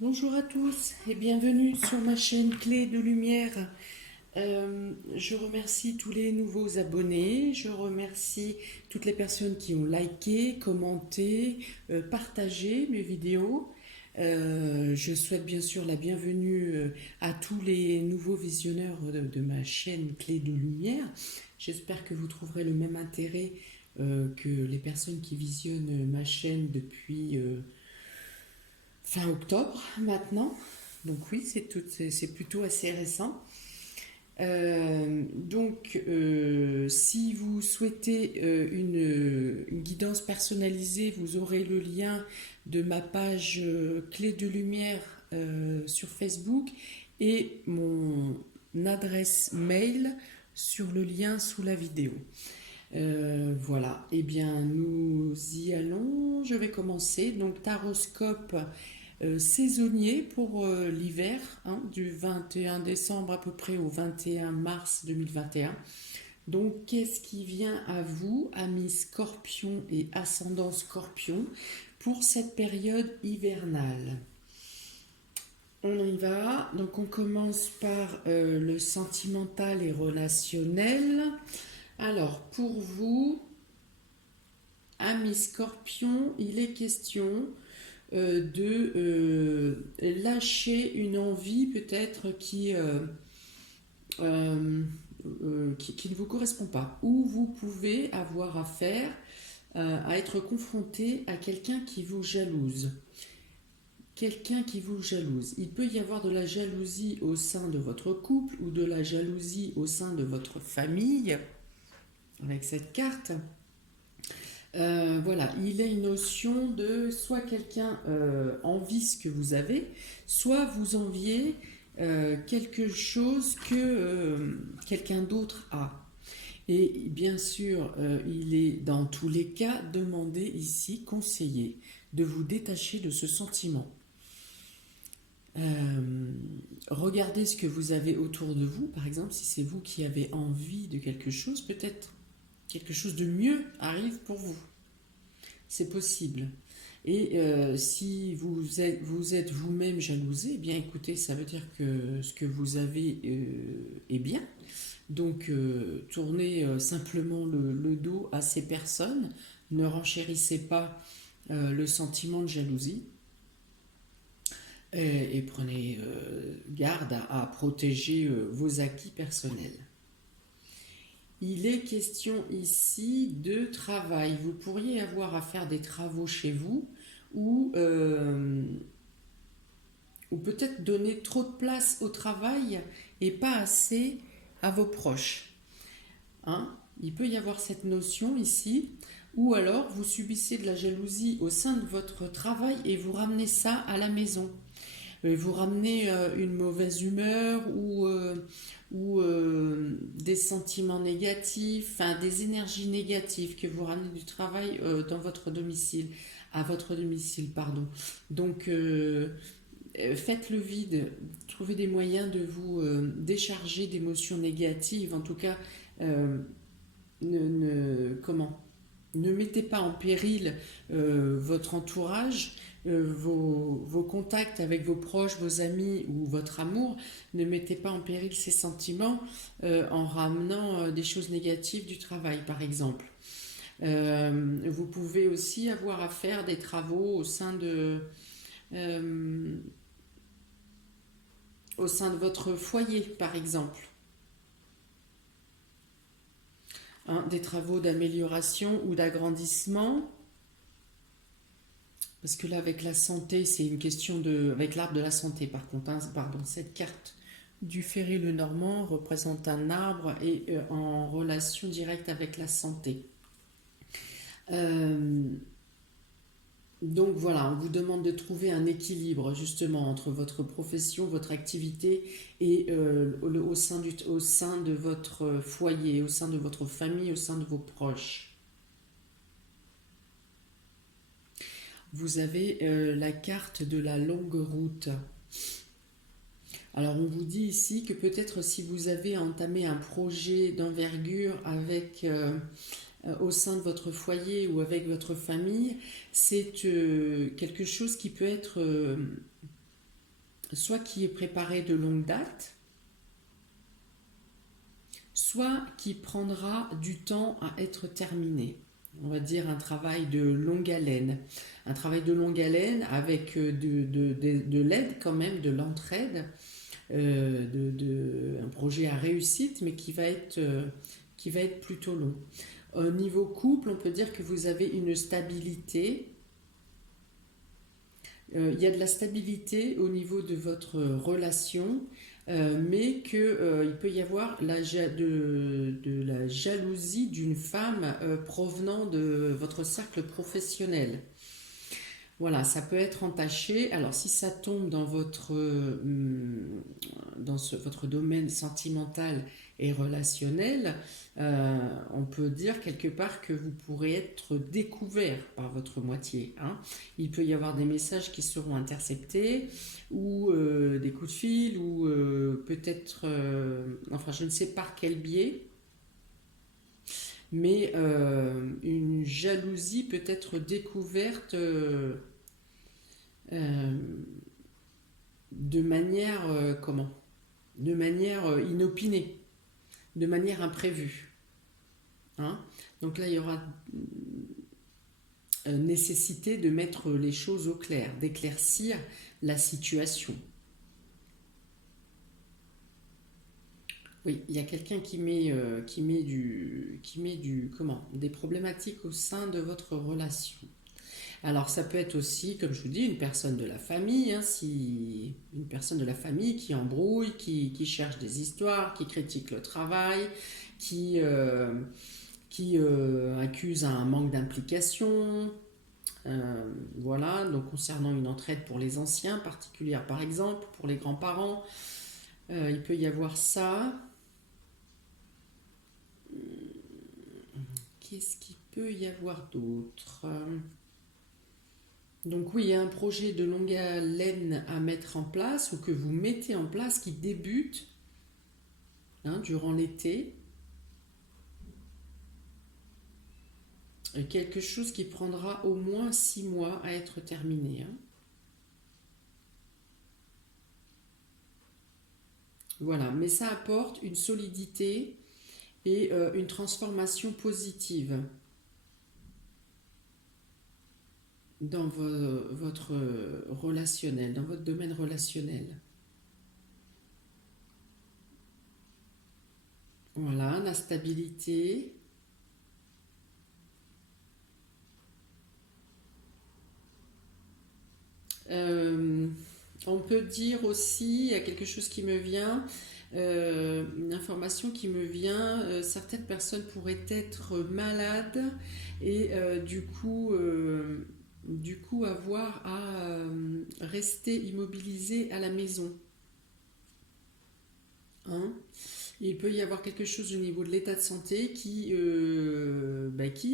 Bonjour à tous et bienvenue sur ma chaîne Clé de Lumière. Je remercie tous les nouveaux abonnés, je remercie toutes les personnes qui ont liké, commenté, partagé mes vidéos. Je souhaite bien sûr la bienvenue à tous les nouveaux visionneurs de ma chaîne Clé de Lumière. J'espère que vous trouverez le même intérêt que les personnes qui visionnent ma chaîne depuis fin octobre maintenant. Donc oui, c'est plutôt assez récent. Si vous souhaitez une guidance personnalisée, vous aurez le lien de ma page Clé de Lumière sur Facebook et mon adresse mail sur le lien sous la vidéo. Voilà, eh bien nous y allons. Je vais commencer. Donc taroscope saisonnier pour l'hiver, hein, du 21 décembre à peu près au 21 mars 2021. Donc, qu'est-ce qui vient à vous, amis scorpions et ascendant scorpion, pour cette période hivernale? On y va. Donc, on commence par le sentimental et relationnel. Alors, pour vous, amis scorpions, il est question de lâcher une envie peut-être qui ne vous correspond pas, ou vous pouvez avoir affaire à être confronté à quelqu'un qui vous jalouse. Quelqu'un qui vous jalouse. Il peut y avoir de la jalousie au sein de votre couple ou de la jalousie au sein de votre famille avec cette carte. Voilà, il a une notion de soit quelqu'un envie ce que vous avez, soit vous enviez quelque chose que quelqu'un d'autre a. Et bien sûr, il est dans tous les cas demandé ici, conseillé, de vous détacher de ce sentiment. Regardez ce que vous avez autour de vous, par exemple, si c'est vous qui avez envie de quelque chose, peut-être quelque chose de mieux arrive pour vous. C'est possible. Et si vous êtes vous-même jalousé, eh bien écoutez, ça veut dire que ce que vous avez est bien. Donc tournez simplement le dos à ces personnes, ne renchérissez pas le sentiment de jalousie et prenez garde à protéger vos acquis personnels. Il est question ici de travail. Vous pourriez avoir à faire des travaux chez vous ou, ou peut-être donner trop de place au travail et pas assez à vos proches. Hein? Il peut y avoir cette notion ici, ou alors vous subissez de la jalousie au sein de votre travail et vous ramenez ça à la maison. Vous ramenez une mauvaise humeur ou des sentiments négatifs, enfin, des énergies négatives que vous ramenez du travail dans votre domicile, à votre domicile, pardon. Donc, faites le vide, trouvez des moyens de vous décharger d'émotions négatives, en tout cas, euh, comment ne mettez pas en péril votre entourage, vos contacts avec vos proches, vos amis ou votre amour. Ne mettez pas en péril ces sentiments en ramenant des choses négatives du travail, par exemple. Vous pouvez aussi avoir à faire des travaux euh, au sein de votre foyer, par exemple. Hein, des travaux d'amélioration ou d'agrandissement. Parce que là, avec la santé, c'est une question de. Avec l'arbre de la santé, par contre, hein, pardon, cette carte du Ferré-le-Normand représente un arbre et en relation directe avec la santé. Euh, donc voilà, on vous demande de trouver un équilibre justement entre votre profession, votre activité et au sein de votre foyer, au sein de votre famille, au sein de vos proches. Vous avez la carte de la longue route. Alors on vous dit ici que peut-être si vous avez entamé un projet d'envergure avec au sein de votre foyer ou avec votre famille, c'est quelque chose qui peut être soit qui est préparé de longue date, soit qui prendra du temps à être terminé. On va dire un travail de longue haleine. Un travail de longue haleine avec de l'aide quand même, de l'entraide, un projet à réussite, mais qui va être plutôt long. Au niveau couple, on peut dire que vous avez une stabilité. Il y a de la stabilité au niveau de votre relation, mais qu'il peut y avoir de la jalousie d'une femme provenant de votre cercle professionnel. Voilà, ça peut être entaché. Alors, si ça tombe dans votre domaine sentimental et relationnel, on peut dire quelque part que vous pourrez être découvert par votre moitié, hein. Il peut y avoir des messages qui seront interceptés, ou des coups de fil, ou peut-être, enfin, je ne sais par quel biais, mais une jalousie peut être découverte. Euh, de manière comment? De manière inopinée, de manière imprévue, hein. Donc là, il y aura nécessité de mettre les choses au clair, d'éclaircir la situation. Oui, il y a quelqu'un qui met des problématiques au sein de votre relation. Alors ça peut être aussi, comme je vous dis, une personne de la famille, hein, si une personne de la famille qui embrouille, qui cherche des histoires, qui critique le travail, qui, euh, qui accuse un manque d'implication. Voilà, donc concernant une entraide pour les anciens, particulière par exemple, pour les grands-parents, il peut y avoir ça. Qu'est-ce qu'il peut y avoir d'autre? Donc oui, il y a un projet de longue haleine à mettre en place ou que vous mettez en place qui débute, hein, durant l'été. Quelque chose qui prendra au moins 6 mois à être terminé, hein. Voilà, mais ça apporte une solidité et une transformation positive dans votre relationnel, dans votre domaine relationnel. Voilà, la stabilité. Euh, on peut dire aussi, il y a quelque chose qui me vient, une information qui me vient, certaines personnes pourraient être malades et du coup avoir à rester immobilisées à la maison, hein. Il peut y avoir quelque chose au niveau de l'état de santé qui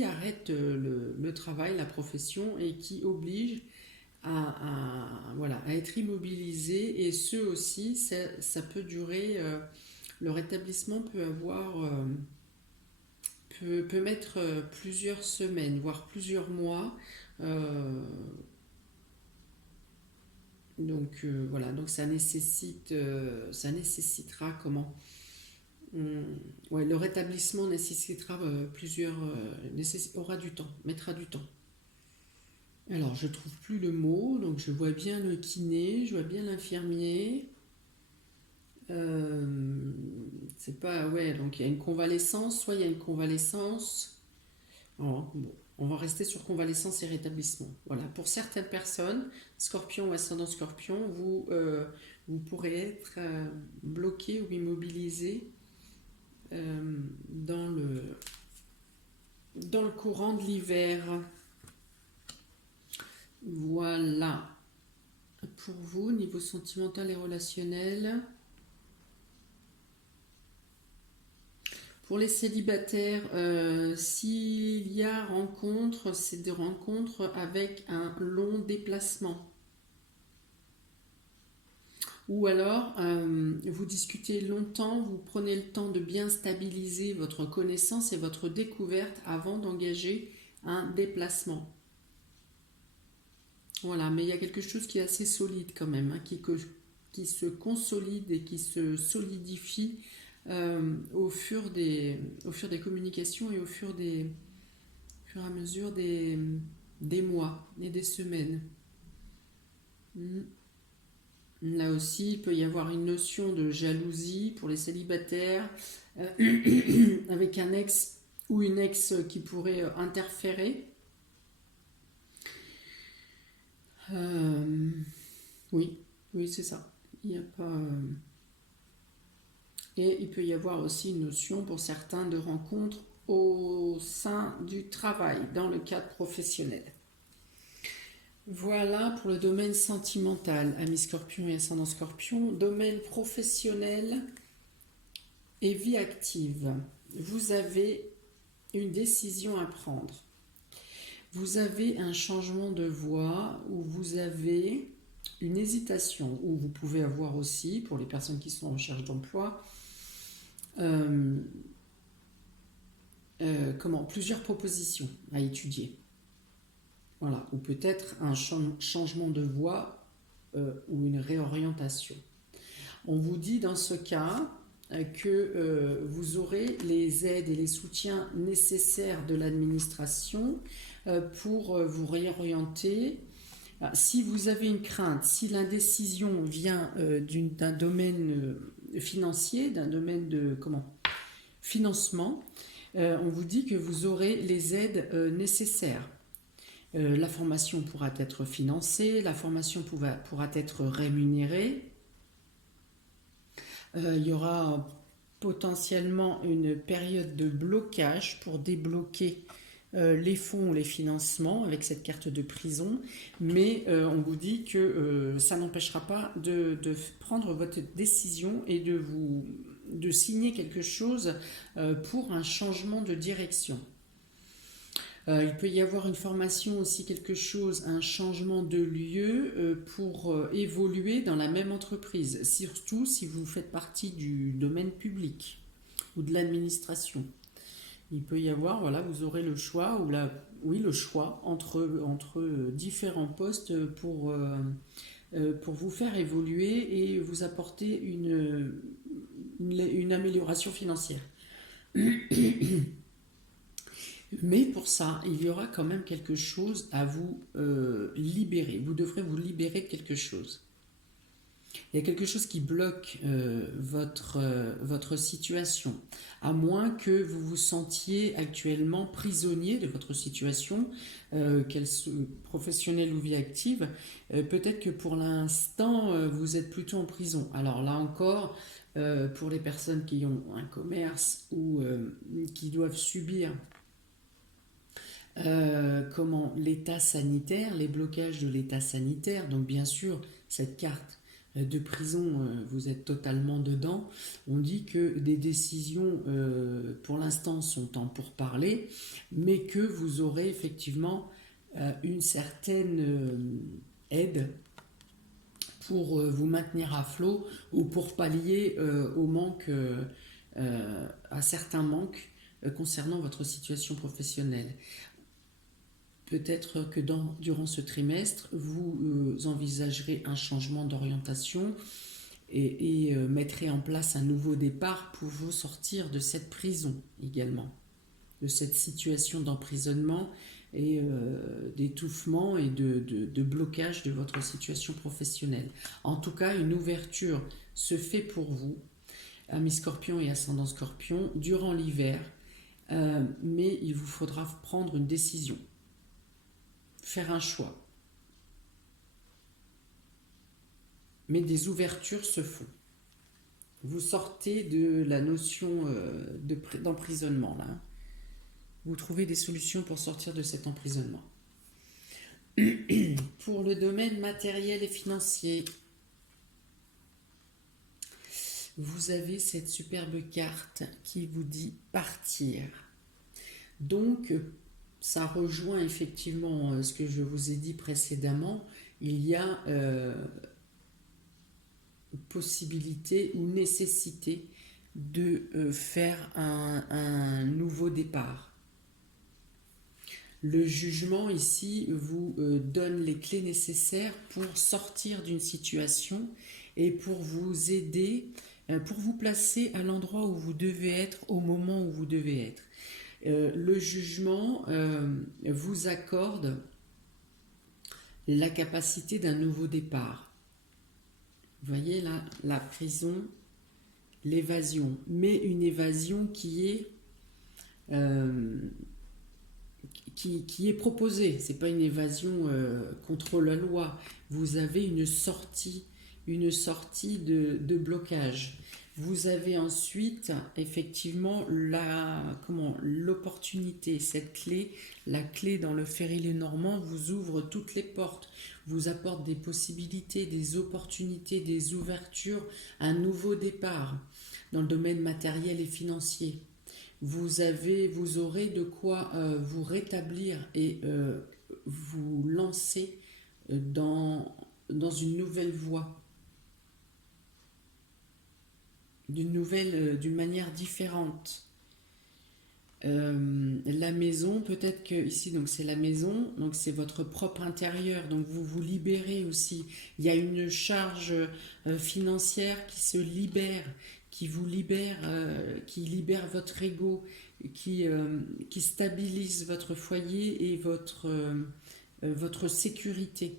arrête le travail, la profession et qui oblige voilà, à être immobilisé. Et ce aussi, ça peut durer, le rétablissement peut peut mettre plusieurs semaines, voire plusieurs mois. Euh, voilà, donc ça nécessitera comment? Ouais, le rétablissement nécessitera aura du temps, mettra du temps. Alors, je trouve plus le mot, donc je vois bien le kiné, je vois bien l'infirmier. Euh, c'est pas, ouais, donc il y a une convalescence, soit il y a une convalescence. Oh, bon, on va rester sur convalescence et rétablissement. Voilà, pour certaines personnes, scorpion ou ascendant scorpion, vous pourrez être bloqué ou immobilisé euh, dans dans le courant de l'hiver. Voilà. Pour vous, niveau sentimental et relationnel. Pour les célibataires, s'il y a rencontre, c'est des rencontres avec un long déplacement. Ou alors, vous discutez longtemps, vous prenez le temps de bien stabiliser votre connaissance et votre découverte avant d'engager un déplacement. Voilà, mais il y a quelque chose qui est assez solide quand même, hein, qui se consolide et qui se solidifie au fur des communications et au fur et à mesure des mois et des semaines. Là aussi, il peut y avoir une notion de jalousie pour les célibataires, avec un ex ou une ex qui pourrait interférer. Oui, oui, c'est ça. Il n'y a pas. Et il peut y avoir aussi une notion pour certains de rencontres au sein du travail, dans le cadre professionnel. Voilà pour le domaine sentimental, amis scorpion et ascendant scorpion. Domaine professionnel et vie active. Vous avez une décision à prendre. Vous avez un changement de voie ou vous avez une hésitation, ou vous pouvez avoir aussi, pour les personnes qui sont en recherche d'emploi, plusieurs propositions à étudier. Voilà, ou peut-être un changement de voie ou une réorientation. On vous dit dans ce cas que vous aurez les aides et les soutiens nécessaires de l'administration pour vous réorienter. Si vous avez une crainte, si l'indécision vient d'un domaine financier, d'un domaine de financement, on vous dit que vous aurez les aides nécessaires. La formation pourra être financée, la formation pourra être rémunérée. Il y aura potentiellement une période de blocage pour débloquer les fonds ou les financements avec cette carte de prison, mais on vous dit que ça n'empêchera pas de prendre votre décision et de signer quelque chose pour un changement de direction. Il peut y avoir une formation aussi, quelque chose, un changement de lieu pour évoluer dans la même entreprise, surtout si vous faites partie du domaine public ou de l'administration. Il peut y avoir, voilà, vous aurez le choix, le choix entre différents postes pour vous faire évoluer et vous apporter une amélioration financière. Mais pour ça, il y aura quand même quelque chose à vous libérer. Vous devrez vous libérer de quelque chose. Il y a quelque chose qui bloque votre situation, à moins que vous vous sentiez actuellement prisonnier de votre situation, qu'elle soit professionnelle ou vie active. Peut-être que pour l'instant, vous êtes plutôt en prison. Alors là encore, pour les personnes qui ont un commerce ou qui doivent subir l'état sanitaire, les blocages de l'état sanitaire, donc bien sûr, cette carte de prison, vous êtes totalement dedans. On dit que des décisions, pour l'instant, sont en pourparlers, mais que vous aurez effectivement une certaine aide pour vous maintenir à flot ou pour pallier au manque, à certains manques concernant votre situation professionnelle. Peut-être que durant ce trimestre, vous envisagerez un changement d'orientation et mettrez en place un nouveau départ pour vous sortir de cette prison également, de cette situation d'emprisonnement et d'étouffement et de blocage de votre situation professionnelle. En tout cas, une ouverture se fait pour vous, amis scorpion et ascendant scorpion, durant l'hiver, mais il vous faudra prendre une décision. Faire un choix. Mais des ouvertures se font. Vous sortez de la notion d'emprisonnement là. Vous trouvez des solutions pour sortir de cet emprisonnement. Pour le domaine matériel et financier, vous avez cette superbe carte qui vous dit partir. Donc, ça rejoint effectivement ce que je vous ai dit précédemment. Il y a possibilité ou nécessité de faire un nouveau départ. Le jugement ici vous donne les clés nécessaires pour sortir d'une situation et pour vous aider, pour vous placer à l'endroit où vous devez être au moment où vous devez être. Le jugement vous accorde la capacité d'un nouveau départ. Vous voyez là, la prison, l'évasion, mais une évasion qui est proposée. C'est pas une évasion contre la loi. Vous avez une sortie de blocage. Vous avez ensuite effectivement l'opportunité, cette clé, la clé dans le Ferry-Lenormand vous ouvre toutes les portes, vous apporte des possibilités, des opportunités, des ouvertures, un nouveau départ dans le domaine matériel et financier. Vous aurez de quoi vous rétablir et vous lancer dans une nouvelle voie, d'une manière différente. La maison, peut-être que ici, donc c'est la maison, donc c'est votre propre intérieur, donc vous vous libérez aussi. Il y a une charge financière qui se libère, qui vous libère, qui libère votre ego, qui stabilise votre foyer et votre sécurité.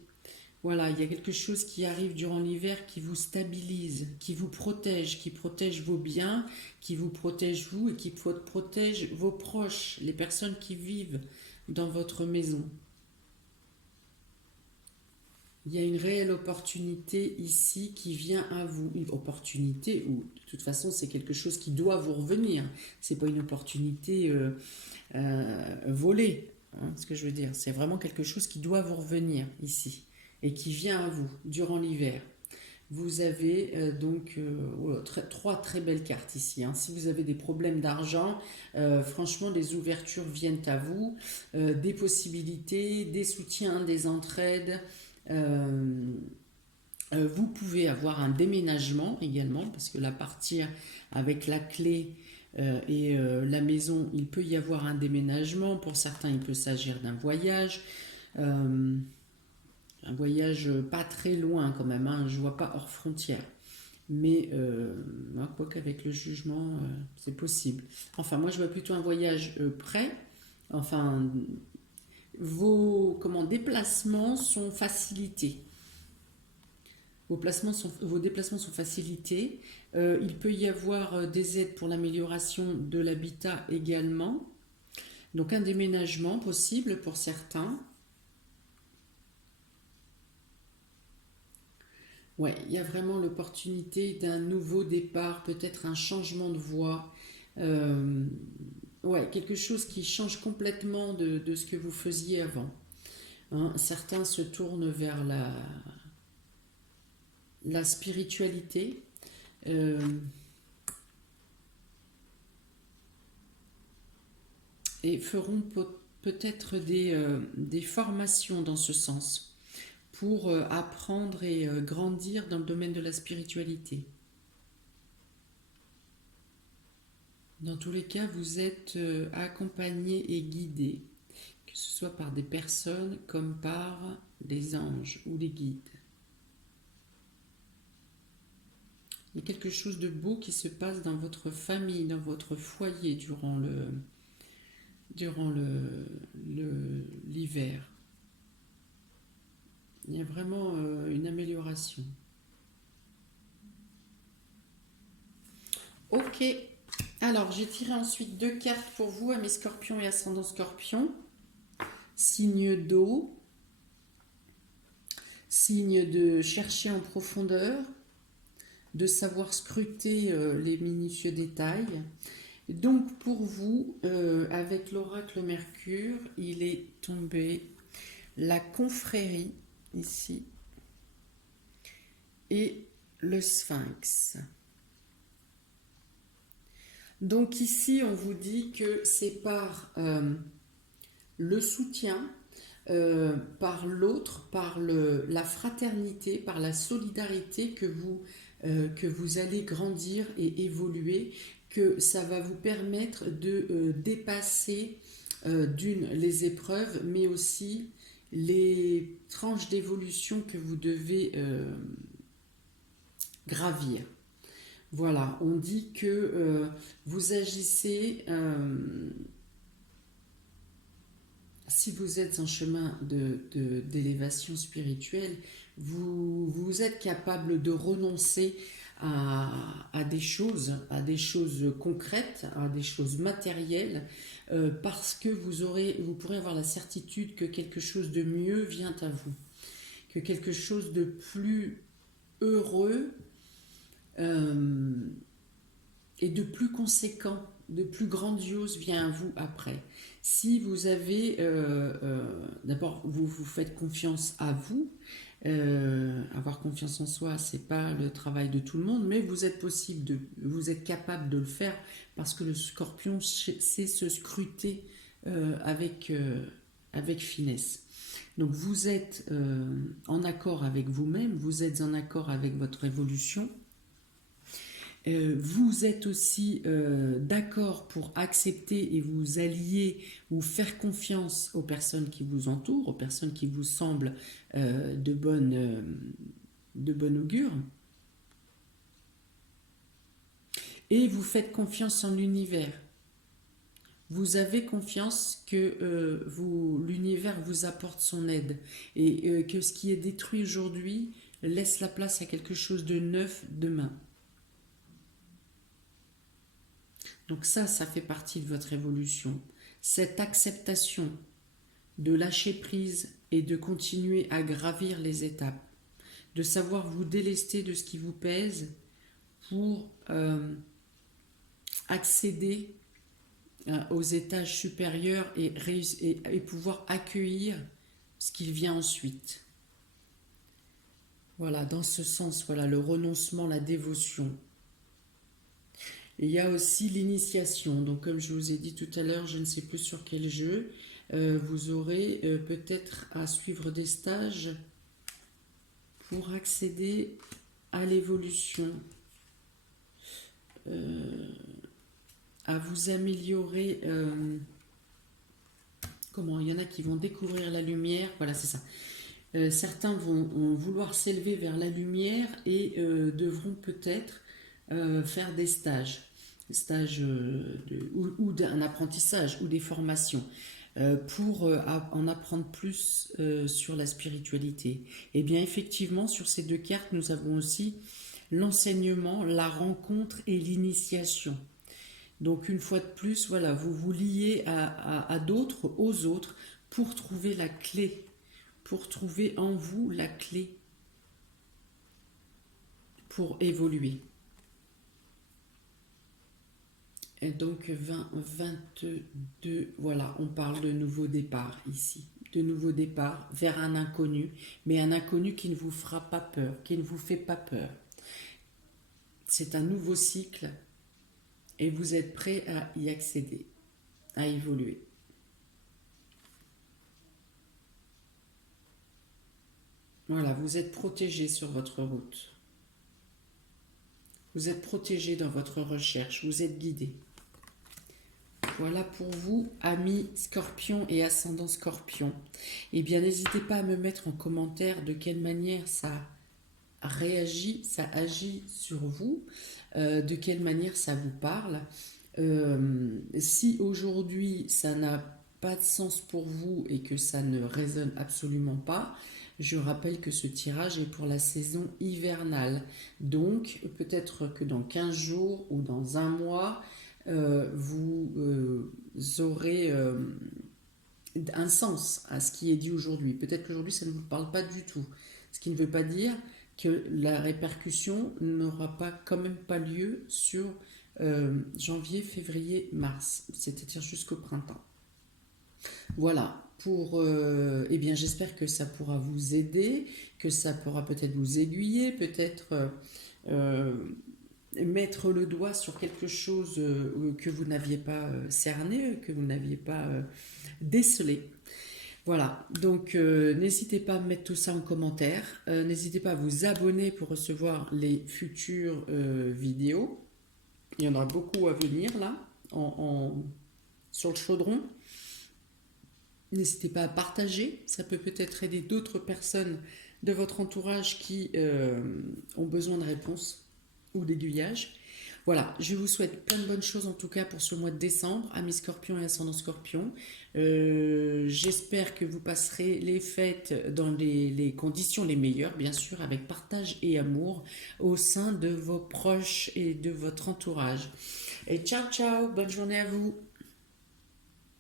Voilà, il y a quelque chose qui arrive durant l'hiver qui vous stabilise, qui vous protège, qui protège vos biens, qui vous protège vous et qui protège vos proches, les personnes qui vivent dans votre maison. Il y a une réelle opportunité ici qui vient à vous. Une opportunité où, de toute façon, c'est quelque chose qui doit vous revenir. C'est pas une opportunité volée, hein, ce que je veux dire. C'est vraiment quelque chose qui doit vous revenir ici et qui vient à vous durant l'hiver. Vous avez trois très belles cartes ici. Hein. Si vous avez des problèmes d'argent, franchement, des ouvertures viennent à vous, des possibilités, des soutiens, des entraides. Vous pouvez avoir un déménagement également, parce que là, partir avec la clé et la maison, il peut y avoir un déménagement. Pour certains, il peut s'agir d'un voyage. Un voyage pas très loin quand même, hein, je ne vois pas hors frontières. Mais quoi qu'avec le jugement, c'est possible. Enfin, moi je vois plutôt un voyage près. Enfin, vos déplacements sont facilités. Vos déplacements sont facilités. Il peut y avoir des aides pour l'amélioration de l'habitat également. Donc un déménagement possible pour certains. Ouais, il y a vraiment l'opportunité d'un nouveau départ, peut-être un changement de voie. Ouais, quelque chose qui change complètement de ce que vous faisiez avant. Hein, certains se tournent vers la spiritualité. Et feront peut-être des formations dans ce sens pour apprendre et grandir dans le domaine de la spiritualité. Dans tous les cas, vous êtes accompagné et guidé, que ce soit par des personnes comme par des anges ou des guides. Il y a quelque chose de beau qui se passe dans votre famille, dans votre foyer durant l'hiver. Il y a vraiment une amélioration. Ok, alors j'ai tiré ensuite 2 cartes pour vous, à mes scorpions et ascendant scorpion. Signe d'eau, signe de chercher en profondeur, de savoir scruter les minutieux détails. Donc pour vous, avec l'oracle Mercure, il est tombé la confrérie ici et le Sphinx. Donc ici, on vous dit que c'est par le soutien, par l'autre, par la fraternité, par la solidarité que vous allez grandir et évoluer, que ça va vous permettre de dépasser d'une, les épreuves, mais aussi les tranches d'évolution que vous devez gravir. Voilà, on dit que vous agissez, si vous êtes en chemin d'élévation spirituelle, vous êtes capable de renoncer à des choses concrètes, à des choses matérielles, parce que vous pourrez avoir la certitude que quelque chose de mieux vient à vous, que quelque chose de plus heureux et de plus conséquent, de plus grandiose vient à vous après. Si vous avez, d'abord, vous faites confiance à vous. Avoir confiance en soi, c'est pas le travail de tout le monde, mais vous êtes capable de le faire parce que le Scorpion sait se scruter avec finesse. Donc vous êtes en accord avec vous-même, vous êtes en accord avec votre évolution. Vous êtes aussi d'accord pour accepter et vous allier ou faire confiance aux personnes qui vous entourent, aux personnes qui vous semblent de bonne augure. Et vous faites confiance en l'univers. Vous avez confiance que l'univers vous apporte son aide et que ce qui est détruit aujourd'hui laisse la place à quelque chose de neuf demain. Donc ça fait partie de votre évolution. Cette acceptation de lâcher prise et de continuer à gravir les étapes, de savoir vous délester de ce qui vous pèse pour accéder aux étages supérieurs et pouvoir accueillir ce qui vient ensuite. Voilà, dans ce sens, voilà, le renoncement, la dévotion. Il y a aussi l'initiation. Donc, comme je vous ai dit tout à l'heure, je ne sais plus sur quel jeu, vous aurez peut-être à suivre des stages pour accéder à l'évolution, à vous améliorer. Il y en a qui vont découvrir la lumière. Voilà, c'est ça. Certains vont vouloir s'élever vers la lumière et devront peut-être faire des stages ou d'un apprentissage ou des formations pour en apprendre plus sur la spiritualité. Et bien effectivement, sur ces deux cartes, nous avons aussi l'enseignement, la rencontre et l'initiation. Donc une fois de plus, voilà, vous vous liez à d'autres, aux autres, pour trouver la clé, pour trouver en vous la clé pour évoluer. Et donc 22, voilà, on parle de nouveau départ ici. De nouveau départ vers un inconnu, mais un inconnu qui ne vous fera pas peur, qui ne vous fait pas peur. C'est un nouveau cycle et vous êtes prêt à y accéder, à évoluer. Voilà, vous êtes protégé sur votre route. Vous êtes protégé dans votre recherche, vous êtes guidé. Voilà pour vous, amis Scorpion et ascendant Scorpion. Eh bien, n'hésitez pas à me mettre en commentaire de quelle manière ça réagit, ça agit sur vous, de quelle manière ça vous parle. Si aujourd'hui ça n'a pas de sens pour vous et que ça ne résonne absolument pas, je rappelle que ce tirage est pour la saison hivernale. Donc, peut-être que dans 15 jours ou dans un mois, vous aurez un sens à ce qui est dit aujourd'hui. Peut-être qu'aujourd'hui, ça ne vous parle pas du tout. Ce qui ne veut pas dire que la répercussion n'aura pas quand même pas lieu sur janvier, février, mars, c'est-à-dire jusqu'au printemps. Voilà, eh bien, j'espère que ça pourra vous aider, que ça pourra peut-être vous aiguiller, peut-être mettre le doigt sur quelque chose que vous n'aviez pas cerné, que vous n'aviez pas décelé. Voilà, donc n'hésitez pas à mettre tout ça en commentaire, n'hésitez pas à vous abonner pour recevoir les futures vidéos. Il y en aura beaucoup à venir là, sur le chaudron. N'hésitez pas à partager, ça peut peut-être aider d'autres personnes de votre entourage qui ont besoin de réponses ou d'aiguillage. Voilà, je vous souhaite plein de bonnes choses en tout cas pour ce mois de décembre, amis scorpions et ascendant scorpion. J'espère que vous passerez les fêtes dans les conditions les meilleures, bien sûr, avec partage et amour au sein de vos proches et de votre entourage. Et ciao, ciao, bonne journée à vous.